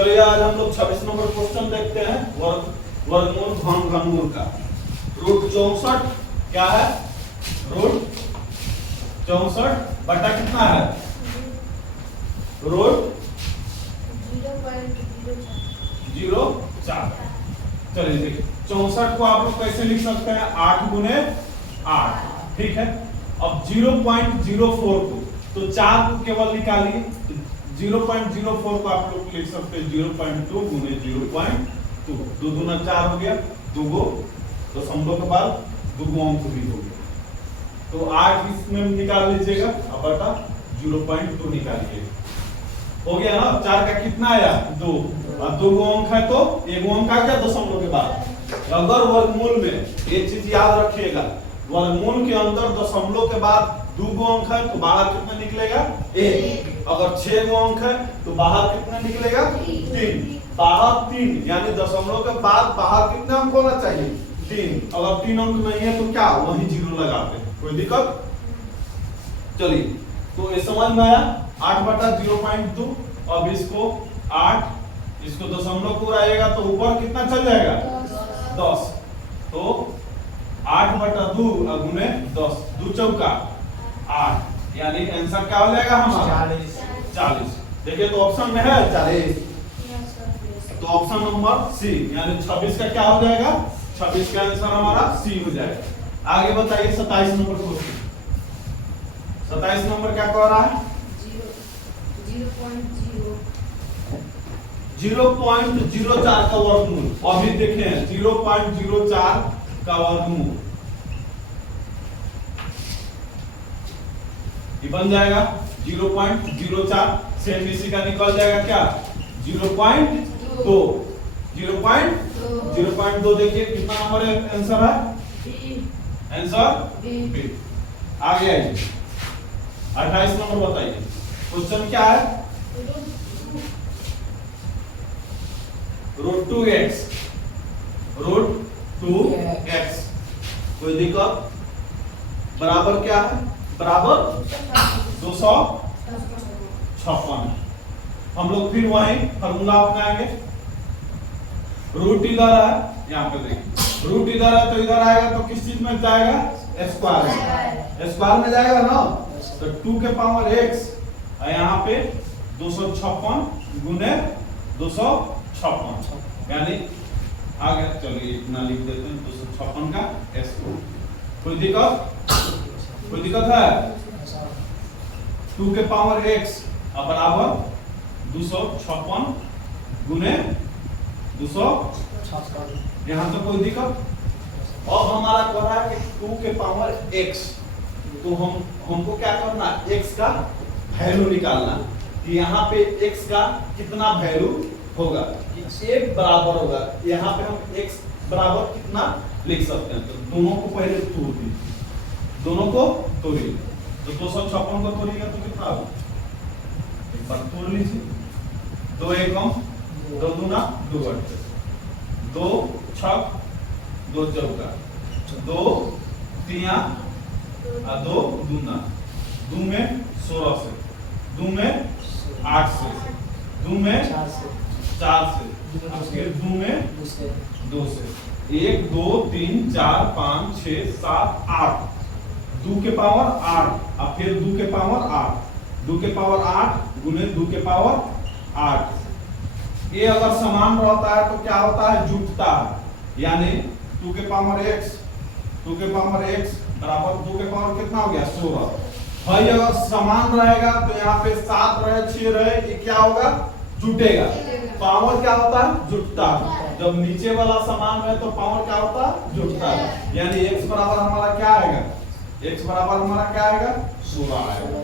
चलिए आज हम लोग 26 नंबर क्वेश्चन देखते हैं वर्गमूल घनमूल का। रूट 64 क्या है? रूट 64 बटा कितना है? रूट 0.04। चलिए देखिए 64 को आप लोग कैसे लिख सकते हैं? 8 गुने 8, ठीक है। अब 0.04 को तो 4 को केवल निकालिए, 0.04 को आप लोग लिख सकते हैं 0.2 गुने 0.2, 2 दूना 4 हो गया, 2 गो दशमलव के बाद 2 गो अंक भी हो गया। तो 8 इसमें निकाल लीजिएगा, अब बटा 0.2 निकालिए, हो गया ना। 4 का कितना आया? 2, और 2 गो अंक है तो 1 गो अंक आ गया दशमलव के बाद। अगर वर्गमूल में ये चीज याद रखिएगा, वर्गमूल के अंदर दशमलव के बाद 2 गो अंक है तो बाहर कितना निकलेगा? 1। अगर 6 गो अंक है तो बाहर कितना निकलेगा? 3। बाहर 3, यानी दशमलव के बाद बाहर कितना अंक होना चाहिए? 3। अगर 3 अंक नहीं है तो क्या वही 0 लगाते हैं, कोई दिक्कत? चलिए तो ये समझ में आया। 8 बटा 0.2, अब इसको 8, इसको दशमलव को उड़ाएगा तो ऊपर कितना चल जाएगा? 10। तो 8 बटा 2 गुने 10, 2 चौका 8, यानी आंसर क्या हो जाएगा हमारा? 40। देखिए तो ऑप्शन में है 40, तो ऑप्शन नंबर सी यानी 26 का क्या हो जाएगा? 26 का आंसर हमारा सी हो जाएगा। आगे बताइए 27 नंबर क्वेश्चन। 27 नंबर क्या कह रहा है? 0.04 का वर्गमूल। अभी देखें 0.04 का वर्गमूल ये बन जाएगा 0.04, सेम इसी का निकल जाएगा क्या? 0.2। 0.2 देखिए कितना नंबर आंसर है? Answer B. आगे आइए 28 नंबर बताइए। क्वेश्चन क्या है? रूट 2x, रूट 2x, कोई दिक्कत? बराबर क्या है? बराबर 256। हम लोग फिर वही फॉर्मूला अपनाएंगे। रूट इधर है, यहाँ पे देखिए रूट इधर है तो इधर आएगा तो किस चीज में जाएगा? स्क्वायर, स्क्वायर में जाएगा ना। तो 2 के पावर x यहाँ पे 256 गुने 256, यानी आगे चलिए इतना लिख देते हैं 256 का s। कोई दिक्कत? कोई दिक्कत है? 2 के पावर x बराबर 256 गुने 256, यहाँ तो कोई दिक्कत? अब हमारा कह रहा है कि 2 के पावर x, तो हमको क्या करना? x का वैल्यू निकालना कि यहाँ पे x का कितना वैल्यू होगा कि 1 बराबर होगा। यहाँ पे हम x बराबर कितना लिख सकते हैं? तो दोनों को पहले तोड़ दी, दोनों को तोड़िए, तो 256 को तोड़िएगा तो कितना होगा? एक बार तोड़ लीजिए, 2 एकम 2 दूना 2 बटे 2 छक 2 चौका 2 तिया 2 दूना, 2 में 16 से, 2 में 8 से, 2 में 4 से, फिर 2 में 2 से, 1 2 3 4 5 6 7 8, 2 के पावर 8 और फिर 2 के पावर 8, 2 के पावर 8 गुने 2 के पावर 8। ये अगर समान रहता है तो क्या होता है? जुटता है, यानी 2 के पावर x, 2 के पावर x बराबर 2 के पावर कितना हो गया? 16। भाई अगर समान रहेगा तो यहाँ पे 7 रहे 6 रहे, ये क्या होगा? जुटेगा। पावर क्या होता है? जुटता है। जब नीचे वाला समान रहे तो पावर क्या होता है? जुटता है। यानी x बराबर हमारा क्या आएगा? x बराबर हमारा क्या आएगा? 16 आएगा।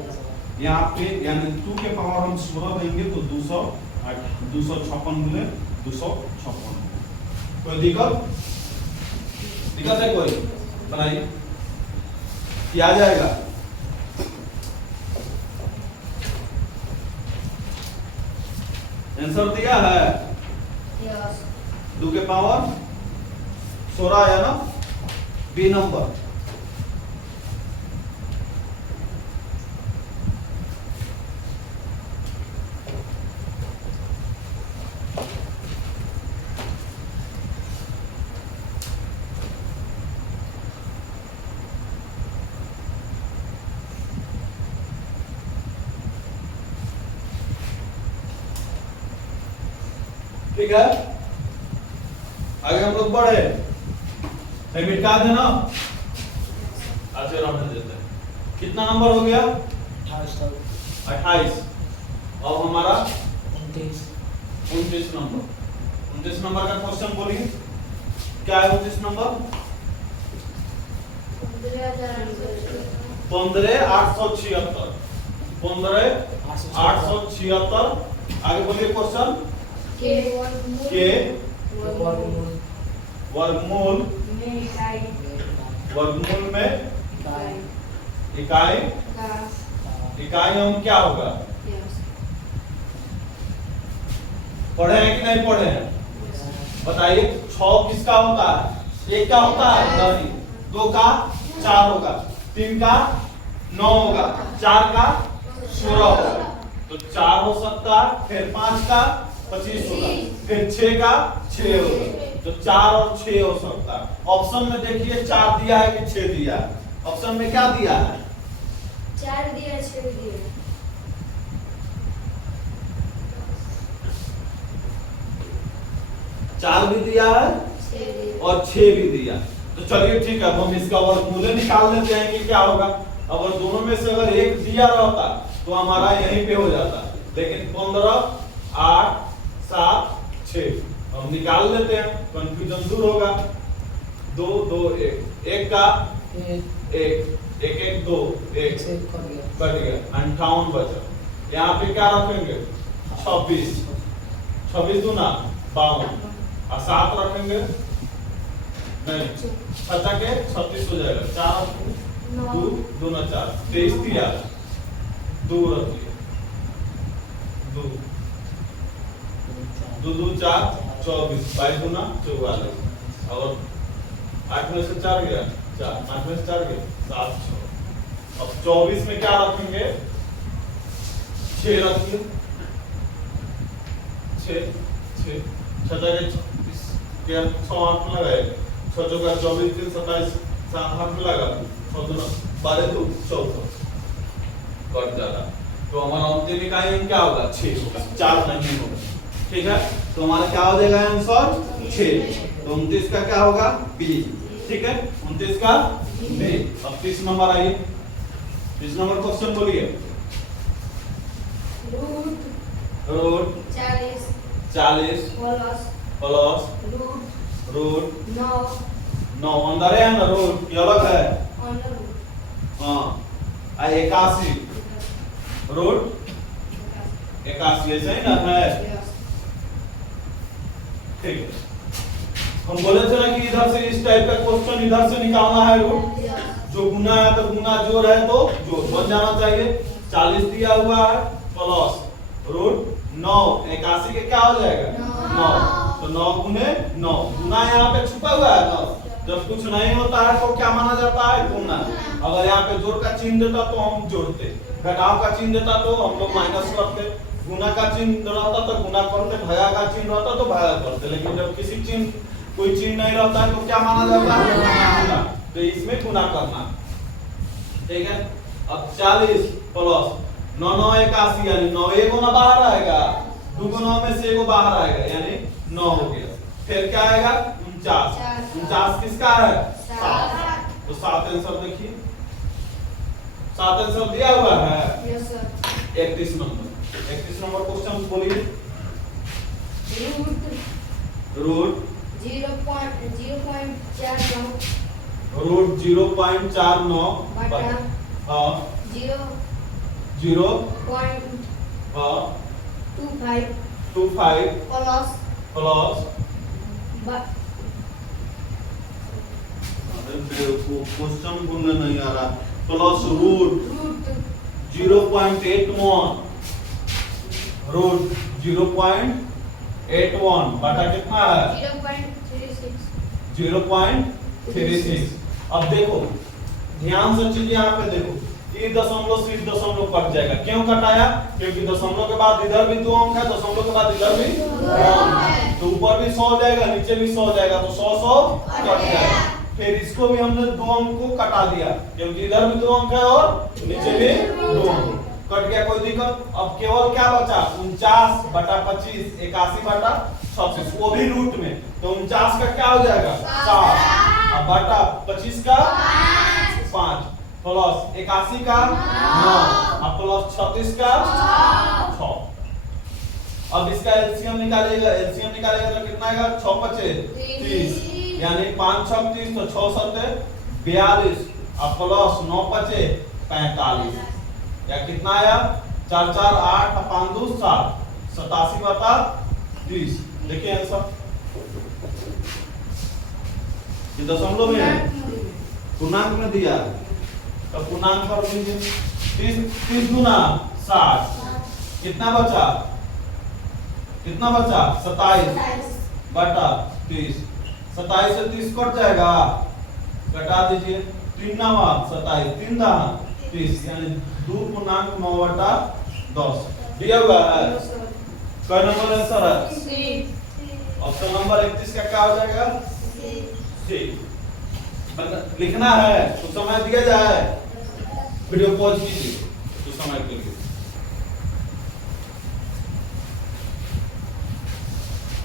यहाँ पे यानी 2 के पावर हम 16 देंगे तो 256 गुने 256। कोई दिक्कत? दिक्कत है कोई? बनाइए, क्या आ जाएगा? आंसर दिया है 2 के पावर 16 आया ना, बी नंबर। ठीक है, आगे हम लोग बढ़े, मिटा देना, आगे रहने देते हैं। कितना नंबर हो गया? 28। अब हमारा 29 नंबर। 29 नंबर का क्वेश्चन बोलिए, क्या है 29 नंबर? 15,876। 15,876। आगे बोलिए क्वेश्चन। के वर्गमूल में इकाई हम क्या होगा? पढ़े हैं कि नहीं पढ़े हैं? बताइए। 6 किसका होता है? 1 का होता है नहीं, 2 का 4 होगा, 3 का 9 होगा, 4 का 16 होगा, तो 4 हो सकता है, फिर 5 का 25 होगा, फिर 6 का 6 होगा, तो 4 और 6 हो सकता है। ऑप्शन में देखिए 4 दिया है कि 6 दिया है? ऑप्शन में क्या दिया है? 4 दिया, 6 दिया। 4 भी दिया है और 6 भी दिया। तो चलिए ठीक है, हम इसका वर्गमूल निकाल लेते हैं कि क्या होगा। अगर दोनों में से अगर 1 दिया रहता तो हमारा यहीं पे हो जाता, लेकिन 15, 8, 7, 6 हम निकाल लेते हैं, कंफ्यूजन दूर होगा। 2, 2, 1, 1 का 1, 1, 2, 1 कट गया, 58 बचा। यहाँ पे क्या रखेंगे? 26, 26 दूना 52, और 7 रखेंगे नहीं, 7 के 36 हो जाएगा, 4 2 दूना 4, 23 दिया, 2 रखिए, 2 2 4 24, 22 दूना 44, और 8 में से 4 गया 4, 8 में से 4 गया 7, 6। अब 24 में क्या रखेंगे? 6 रखिए, 6 6 6 के 6 8 लगाएगा, 6 चौका 24, 3 27, 7 हाथ में लगा, 6 दूना 12 2 14 कट जाता। तो हमारा अंतिम इकाई क्या होगा? 6 होगा, 4 नहीं होगा। ठीक है, तो हमारा क्या हो जाएगा आंसर? 6। तो 29 का क्या होगा? बी। ठीक है, 29 का बी। अब 30 नंबर आइए, 30 नंबर क्वेश्चन बोलिए। रूट 40 प्लस रूट 9 अंदर है ना, रूट ये अलग है। हाँ, 81 रूट 81 ऐसे ही ना है। ठीक है, हम बोले थे ना कि इधर से इस टाइप का क्वेश्चन इधर से निकालना है रूट, जो गुना है तो गुना, जोड़ है तो जोड़ बन जाना चाहिए। 40 दिया हुआ है प्लस रूट 9, 81 के क्या हो जाएगा? 9, तो 9 गुने 9, गुना यहाँ पे छुपा हुआ है ना, जब कुछ नहीं होता है तो क्या माना जाता है? गुना। अगर यहाँ पे जोड़ का चिन्ह देता तो हम जोड़ते, घटाव का चिन्ह देता तो हम लोग माइनस करते, गुना का चिन्ह रहता तो गुना करते, भागा का चिन्ह रहता तो भागा करते, लेकिन जब किसी चिन्ह कोई चिन्ह नहीं रहता है तो क्या माना जाता है? गुना। तो इसमें गुना करना। ठीक है, अब 40 प्लस 9 9 81 यानी 9 एक गुना बाहर आएगा, 2 गुना में से 1 बाहर आएगा यानी 9 हो गया। फिर क्या आएगा? 49। 49 किसका है? 7। तो 7 आंसर देखिए, 7 आंसर दिया हुआ है। 31 नंबर। 31 नंबर क्वेश्चन बोलिए। रूट 0.49 रूट 0.49 बटा 0.25 प्लस क्वेश्चन बोलने नहीं आ रहा, प्लस रूट 0.81 रूट 0.81 बटा कितना है? 0.36। अब देखो ध्यान से चीज यहाँ पे देखो, ये दशमलव से दशमलव कट जाएगा। क्यों कटाया? क्योंकि दशमलव के बाद इधर भी 2 अंक है, दशमलव के बाद इधर भी 2 अंक है, तो ऊपर भी 100 हो जाएगा, नीचे भी 100 हो जाएगा, तो 100 कट जाएगा। फिर इसको भी हमने 2 अंक को कटा दिया, क्योंकि इधर भी 2 अंक है और नीचे भी 2 अंक। कट गया, कोई दिक्कत। अब केवल क्या बचा 49 बटा 25, 81 बटा 36, वो भी रूट में। तो 49 का क्या हो जाएगा 7, अब बटा 25 का 5, प्लस 81 का 9, अब प्लस 36 का 6। अब इसका एलसीएम निकालिएगा, एलसीएम निकालेगा तो कितना आएगा 6 पचे 30, यानी 5 6 30, तो 6 7 42, अब प्लस 9 पचे 45, या कितना आया 4 4 8 5 2 7, 87 बटा 30। देखिए आंसर ये दशमलव में है, पूर्णांक में दिया, तो पूर्णांक पर लीजिए 30 गुना 60, कितना बचा 27 बटा 30, 27 से 30 कट जाएगा, घटा दीजिए, 3 9 27, 3 10 30, यानी 2.9 बटा 10 दिया हुआ है। क नंबर आंसर है ऑप्शन नंबर 31 का क्या हो जाएगा सी। लिखना है तो समय दिया जाए, वीडियो पॉज कीजिए तो समय के लिए।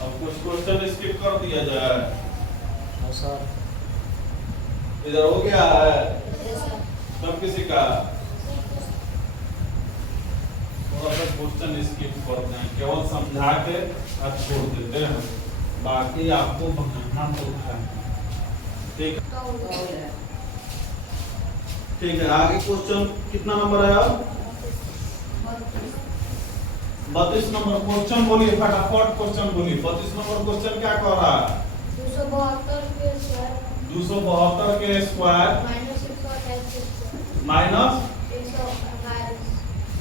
अब कुछ क्वेश्चन स्किप कर दिया जाए। सर इधर हो गया है सब किसी का, थोड़ा सा क्वेश्चन स्किप करते हैं, केवल समझा के अब छोड़ देते हैं, बाकी आपको बनाना तो है। ठीक ठीक है, आगे क्वेश्चन कितना नंबर है अब 32 नंबर क्वेश्चन बोलिए, फटाफट क्वेश्चन बोलिए। 32 नंबर क्वेश्चन क्या कह रहा है 272 के स्क्वायर माइनस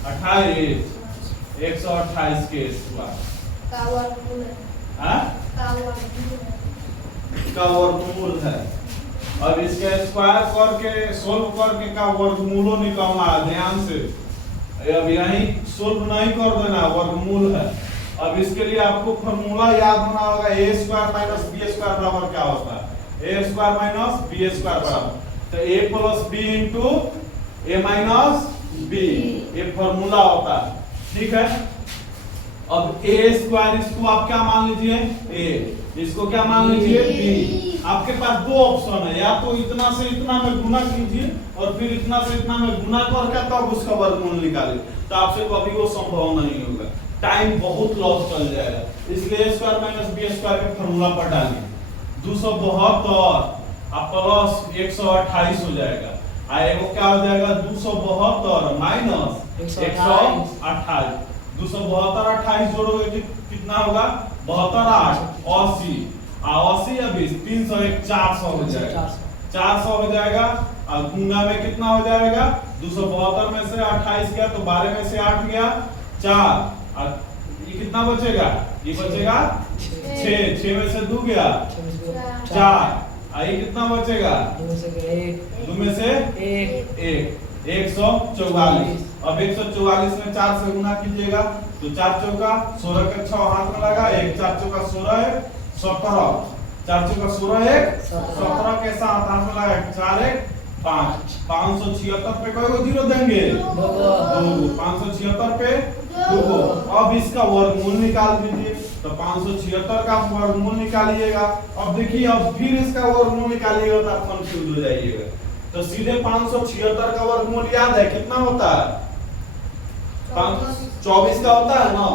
28 128 के स्क्वायर का वर्गमूल है। अब इसके स्क्वायर करके सोल्व करके का वर्गमूल निकालना है, ध्यान से। अब यही सोल्व नहीं कर देना, वर्गमूल है। अब इसके लिए आपको फॉर्मूला याद होना होगा, a square minus b square बराबर क्या होता है, a square minus b square बराबर, तो a plus b into a minus b, ये फॉर्मूला होता है। ठीक है, अब a स्क्वायर इसको आप क्या मान लीजिए a, इसको क्या मान लीजिए b। आपके पास दो ऑप्शन है, या तो इतना से इतना में गुना कीजिए और फिर इतना से इतना में गुना करके तब उसका वर्गमूल निकालिए, तो आपसे कभी वो संभव नहीं होगा, टाइम बहुत लॉस चल जाएगा। इसलिए a square minus b square के फॉर्मूला पर डालिए, 272 अब प्लस 128 हो जाएगा, आएगा क्या हो जाएगा 272 माइनस 128, 272 28 जोड़ोगे कितना होगा 72 8 80, 80 या 20 301 400 हो जाएगा, 400 हो जाएगा। और गुना में कितना हो जाएगा 272 में से 28 गया तो 12 में से 8 गया 4, और ये कितना बचेगा, ये बचेगा 6 में से 2 गया 4, आई कितना बचेगा 2 में से 1 144। अब 144 में 4 से गुना कीजिएगा तो 4 चौका 16 के 6 हाथ में लगा, 1 4 चौका 16 है 17, 4 चौका 16 है 17 के साथ हाथ में लगा 4 1 5, 576 पे कोई को जीरो देंगे 2, 576 पे 2। अब इसका वर्गमूल निकाल दीजिए, तो 576 का वर्गमूल निकालिएगा। अब देखिए अब फिर इसका वर्गमूल निकालिएगा तो आप कंफ्यूज हो जाइएगा, तो सीधे 576 का वर्गमूल याद है कितना होता है 24 का होता है ना,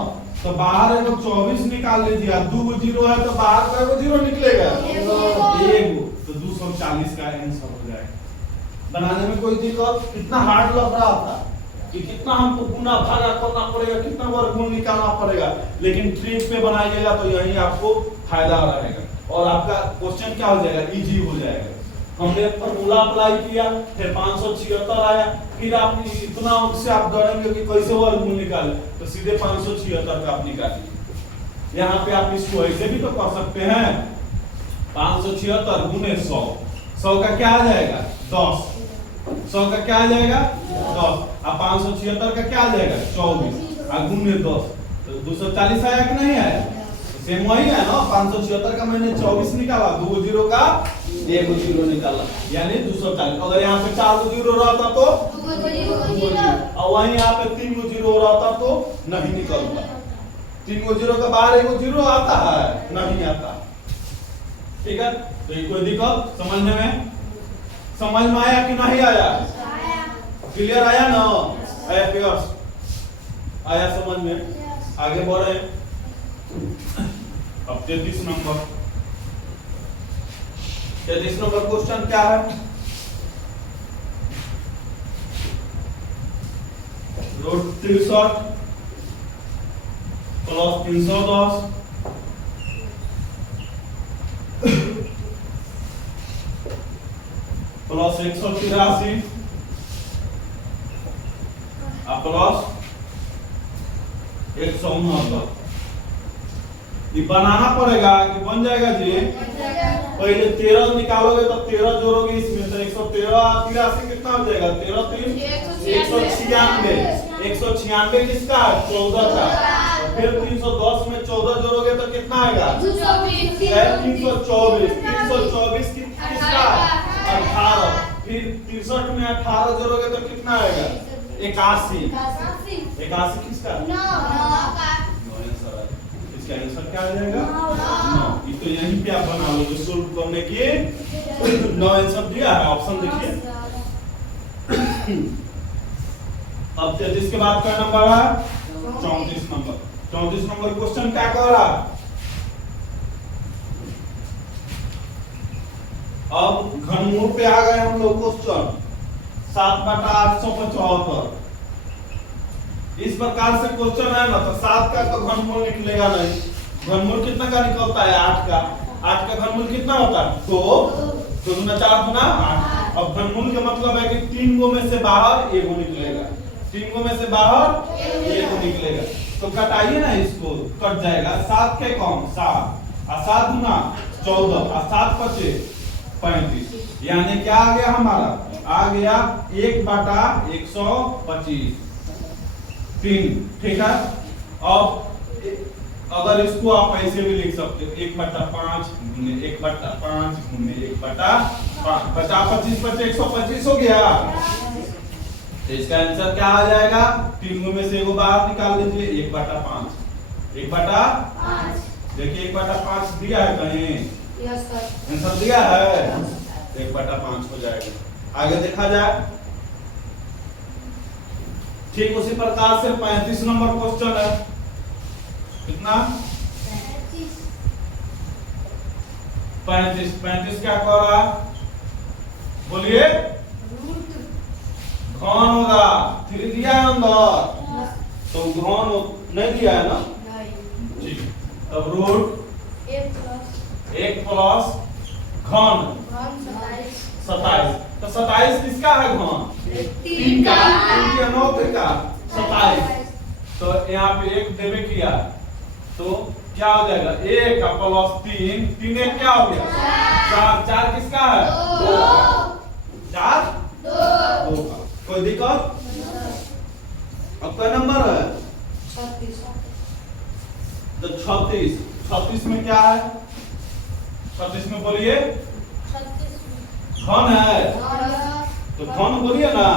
तो बाहर है तो 24 निकाल लीजिए, 2 जीरो है तो बाहर का एगो जीरो निकलेगा एगो, तो 240 का आंसर हो जाएगा। बनाने में कोई दिक्कत, कितना हार्ड लग रहा था कि कितना हमको गुना भागा करना पड़ेगा, कितना वर्गमूल निकालना पड़ेगा, लेकिन ट्रिक पे बनाइएगा तो यही आपको फायदा रहेगा और आपका क्वेश्चन क्या हो जाएगा इजी हो जाएगा। हमने फॉर्मूला अप्लाई किया, फिर 576 आया, फिर आप इतना उससे आप डरेंगे कि कैसे वर्गमूल निकाले, तो सीधे 576 का आप निकालिए। यहाँ पे आप इसको ऐसे भी तो कर सकते हैं, 576 गुने 100, 100 का क्या आ जाएगा 10, 100 का क्या आ जाएगा 10, अब 576 का क्या आ जाएगा 24, और गुने 10 तो 240 आया कि नहीं आया, सेम वही है ना। 576 का मैंने 24 निकाला, 2 जीरो का एक जीरो निकाला यानी 240। अगर यहाँ पे 4 जीरो रहता तो और वहीं यहाँ पे 3 जीरो रहता तो नहीं निकलता। 3 जीरो के बाहर 1 जीरो आता है, नहीं आता। ठीक है, तो ये कोई दिक्कत समझने में? समझ में आया कि नहीं आया? क्लियर आया ना? आया प्योर आया समझ में? आगे बढ़े। अब 33 नंबर क्वेश्चन क्या है? Root 63 plus 310 plus 183 plus 169। ये बनाना पड़ेगा कि बन जाएगा जी? पहले 13 निकालोगे तो 13 जोड़ोगे इसमें तो 113 83 कितना हो जाएगा? 13 3 196। 196 किसका है? 14 का। फिर 310 में 14 जोड़ोगे तो कितना आएगा? 324। 324 किसका? 18। फिर 63 में 18 जोड़ोगे तो कितना आएगा? 81। 81 किसका? इसका आंसर क्या आ जाएगा? 9। ये तो यहीं पे आप बना लो जो सोल्व करने की 9 आंसर दिया है। ऑप्शन देखिए। अब 33 के बाद क्या नंबर है? 34 नंबर। 34 नंबर क्वेश्चन क्या कह रहा है? अब घनमूल पे आ गए हम लोग। क्वेश्चन 7/875। इस प्रकार से क्वेश्चन है ना, तो 7 का तो घनमूल निकलेगा नहीं। घनमूल कितना का निकलता है? 8 का। 8 का घनमूल कितना होता है? 2 गुना 4 गुना 8। अब घनमूल का मतलब है कि 3 गो में से बाहर 1 निकलेगा। 3 गो में से बाहर 1 निकलेगा। तो कटाइए ना इसको, कट जाएगा। 7 के कौन? 7 और 7 गुना 14 और 7 5 35। यानी क्या आ गया हमारा? आ गया 1/125 3। ठीक है। अब अगर इसको आप ऐसे भी लिख सकते हो 1/5 गुने 1/5 गुने 1/5 50 25 25 125 हो गया। तो इसका आंसर क्या आ जाएगा? 3 गो में से एगो बाहर निकाल दीजिए। 1/5 1/5 देखिए 1/5 दिया है कहीं? Yes sir. आंसर दिया है 1/5 हो जाएगा। आगे देखा जाए। ठीक उसी प्रकार से 35 नंबर क्वेश्चन है। कितना? 35 क्या कह रहा है? बोलिए। घन होगा। 3 दिया है अंदर तो घन नहीं दिया है ना? ठीक। तब रूट 1 प्लस घन 27। तो 27 किसका है घन? 3 का। 9 का 27। तो यहाँ पे 1 देवे किया तो क्या हो जाएगा? 1 प्लस 3 3 1 क्या हो गया? 4 4 किसका है? 2 4 2 का। कोई दिक्कत? अब क्या नंबर है? 36। तो 36 में क्या है? 36 में बोलिए। घन है तो घन बोलिए ना।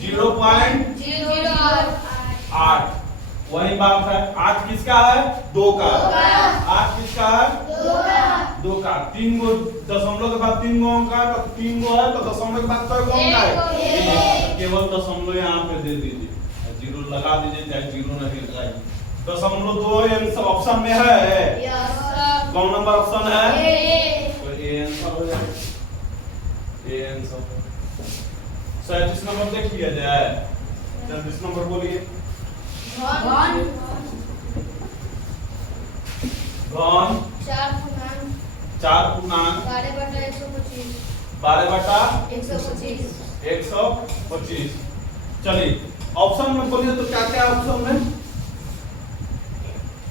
0.08 वही बात है। 8 किसका है? 2 का। 8 किसका है? 2 का। 3 गो दशमलव के बाद 3 गो अंक है तो 3 गो है तो दशमलव के बाद कई गो अंक है? केवल दशमलव यहाँ पे दे दीजिए, 0 लगा दीजिए, चाहे 0 नहीं लगाइए। दशमलव 2 सब ऑप्शन में है। कौन नंबर ऑप्शन है? तो ए आंसर हो जाएगा। ए आंसर 37 नंबर देख लिया जाए। 37 नंबर बोलिए। घन 4 पूर्णांक 12/125। चलिए ऑप्शन में बोलिए तो क्या क्या ऑप्शन में?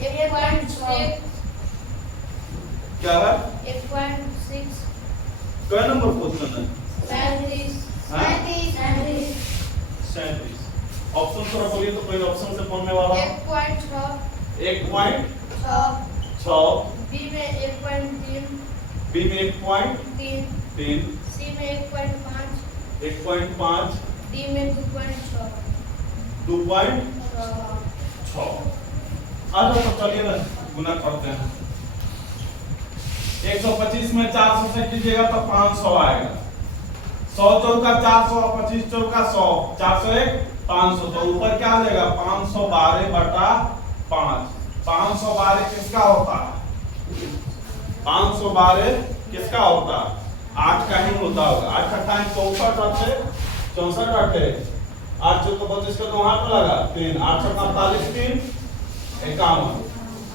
1.6 क्या है? 1.6 क्या नंबर क्वेश्चन है? 37 ऑप्शन थोड़ा बोलिए तो पहले ऑप्शन से पढ़ने वाला। 1.6 1.6 बी में 1.3 बी में 1.3, सी में 1.5, 1.5, डी में 2.6, 2.6। आज तो चलिए ना गुना करते हैं। 125 में 400 से कीजिएगा तो 500 आएगा। 100 चौका 400, 25 चौका 100, 401 500। तो ऊपर क्या आ जाएगा 512/5। 512 किसका होता है? 512 किसका होता है? 8 का ही होता होगा। 8 का टाइम 64 रहते 64 रहते 8 चौका 25 का तो वहां पे लगा 3, 8 चौका 45 3 51।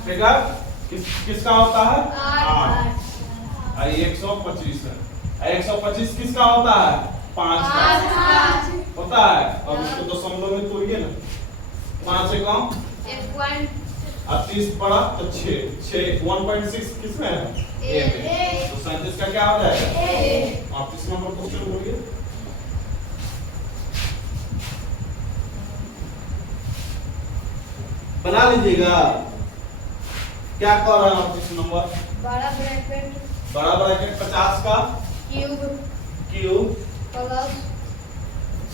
ठीक है, किसका होता है? 8। 125 है। 125 किसका होता है? 5 का होता है। अब इसको दशमलव में तोड़िए ना। 5 से कम 1. अब 30 पड़ा तो 6 1.6 किसमें है? ए में। तो 37 का क्या हो जाएगा? आप 30 नंबर क्वेश्चन बोलिए। बना लीजिएगा। क्या कह रहा है 38 नंबर? बड़ा ब्रैकेट 50 का क्यूब क्यूब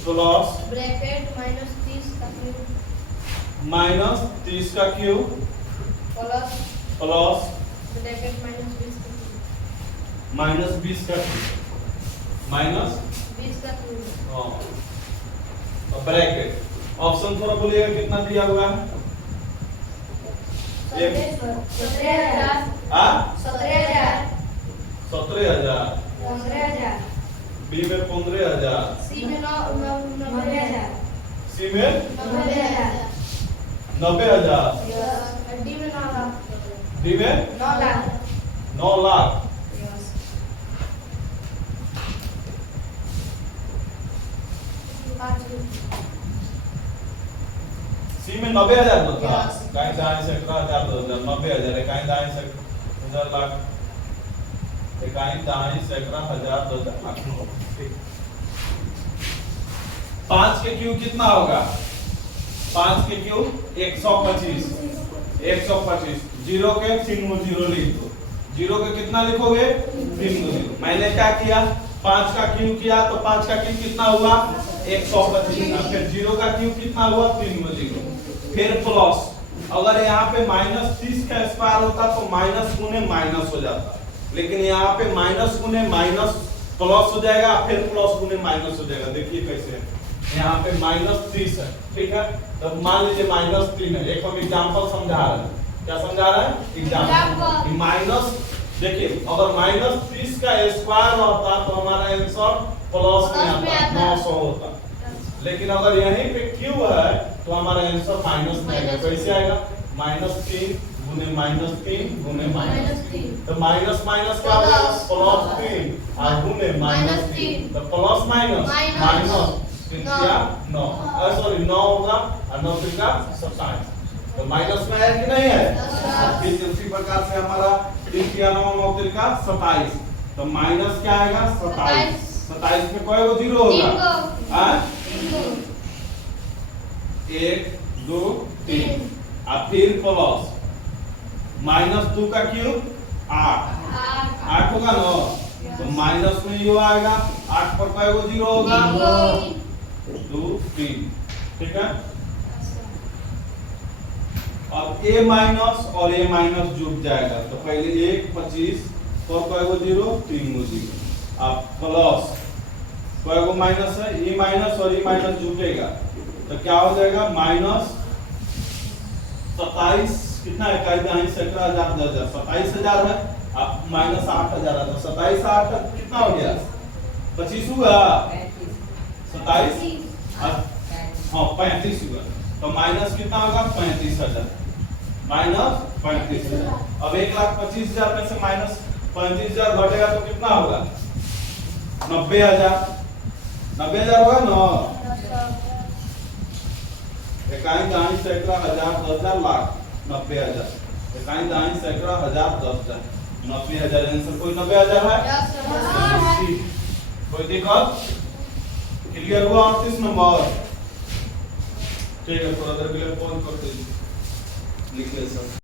प्लस ब्रैकेट -30 का क्यूब -30 का क्यूब प्लस -20 ब्रैकेट का क्यूब 20 का क्यूब तो ब्रैकेट। ऑप्शन थोड़ा बोलिएगा कितना दिया हुआ है? 17,000 हाँ 17,000 17,000, 15,000 बी में 15,000, सी में 90,000 सी में 90,000 90,000, डी में 9 लाख डी में 9 लाख 9 लाख, सी में 90,000 तो था। Yes. कहीं दाएं से 11,000 2,000 90,000 है। कहीं दाएं से 1,000 लाख, कहीं दाएं से 11,000 2,000 लाख। 5 के क्यूब कितना होगा? 5 के क्यूब 125। 125 जीरो के 3 में 0 लिख दो। जीरो के कितना लिखोगे? 3 में 0। मैंने क्या किया? 5 का क्यूब किया तो 5 का क्यूब कितना हुआ? 125। फिर जीरो का क्यूब कितना हुआ? 3 में 0। फिर प्लस, अगर यहाँ पे -30 का स्क्वायर होता तो माइनस गुने माइनस हो जाता, लेकिन यहाँ पे माइनस गुने माइनस प्लस हो जाएगा, फिर प्लस गुने माइनस हो जाएगा। देखिए कैसे है। यहाँ पे -30 है, ठीक है। तो मान लीजिए -3 है। एक हम एग्जांपल समझा रहे हैं। क्या समझा रहे हैं? एग्जांपल। माइनस, देखिए अगर -30 का स्क्वायर होता तो हमारा आंसर प्लस में आता 900 होता, लेकिन अगर यहीं पे क्यू है तो हमारा आंसर माइनस में आएगा। कैसे आएगा? -3 गुने -3 गुने -3। तो माइनस माइनस क्या होगा? +3 और गुने -3। तो प्लस माइनस माइनस कितना? 9। सॉरी 9 होगा और 9 का 27। तो माइनस में है कि नहीं है? ठीक है, उसी प्रकार से हमारा 3 या 9 9 का 27। तो माइनस क्या आएगा? 27। 27 में कोई को 0 होगा? हां 1 2 3 और फिर प्लस -2 का क्यूब 8 होगा ना। तो माइनस में ये आएगा 8 पर कोई को 0 होगा? 2 3। ठीक है। अब a माइनस और a माइनस जुड़ जाएगा तो पहले 1 25 और कोई को 0 3 को 0। अब प्लस कोई को माइनस है, e माइनस और e माइनस जुटेगा तो क्या हो जाएगा? -27 कितना है? कई दाएं से 11,000 10,000 27,000 है। अब -8,000 है तो 27 8 कितना हो गया? 25 हुआ। 27 हाँ 35 हुआ। तो माइनस कितना होगा? 35,000 -35,000। अब 1,25,000 में से -35,000 घटेगा तो कितना होगा? 90,000। 90,000 होगा ना। इकाई दाई सैकड़ा 1,000 10,000 लाख 90,000। इकाई दाई सैकड़ा 1,000 10,000 90,000। आंसर कोई 90,000 है? कोई दिक्कत? क्लियर हुआ 38 नंबर? ठीक है, थोड़ा देर के लिए फोन करते लिख ले सर।